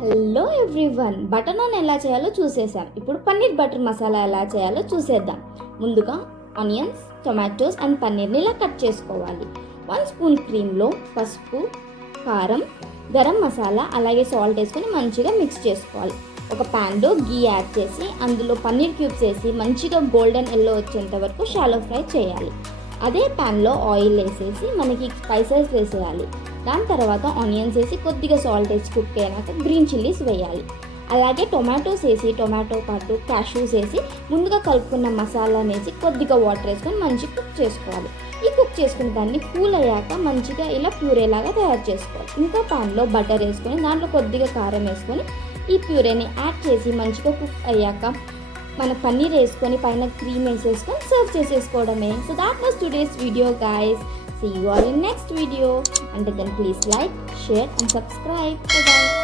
Hello everyone, butter non ఎలా చేయాలో చూసేసాం. ఇప్పుడు పన్నీర్ బటర్ మసాలా ఎలా చేయాలో చూసేద్దాం. ముందుగా ఆనియన్స్, టొమాటోస్ అండ్ పన్నీర్ని ఇలా కట్ చేసుకోవాలి. 1 స్పూన్ క్రీమ్లో పసుపు, కారం, గరం మసాలా అలాగే సాల్ట్ వేసుకొని మంచిగా మిక్స్ చేసుకోవాలి. ఒక ప్యాన్లో గీ యాడ్ చేసి అందులో పన్నీర్ క్యూబ్స్ వేసి మంచిగా గోల్డెన్ ఎల్లో వచ్చేంత వరకు షాలో ఫ్రై చేయాలి. అదే ప్యాన్లో ఆయిల్ వేసేసి మనకి స్పైసెస్ వేసేయాలి. దాని తర్వాత ఆనియన్స్ వేసి కొద్దిగా సాల్ట్ వేసి కుక్ అయినాక గ్రీన్ చిల్లీస్ వేయాలి. అలాగే టొమాటోస్ వేసి టొమాటో పాటు క్యాష్యూస్ వేసి ముందుగా కలుపుకున్న మసాలాని వేసి కొద్దిగా వాటర్ వేసుకొని మంచిగా కుక్ చేసుకోవాలి. ఈ కుక్ చేసుకున్న దాన్ని కూల్ అయ్యాక మంచిగా ఇలా ప్యూరేలాగా తయారు చేసుకోవాలి. ఇంకో ప్యాన్లో బటర్ వేసుకొని దాంట్లో కొద్దిగా కారం వేసుకొని ఈ ప్యూరేని యాడ్ చేసి మంచిగా కుక్ అయ్యాక మన పన్నీర్ వేసుకొని పైన క్రీమ్ వేసేసుకొని సర్వ్ చేసేసుకోవడమే. So that was today's video guys. See you all in next video. Until then please like, share and subscribe. Bye bye.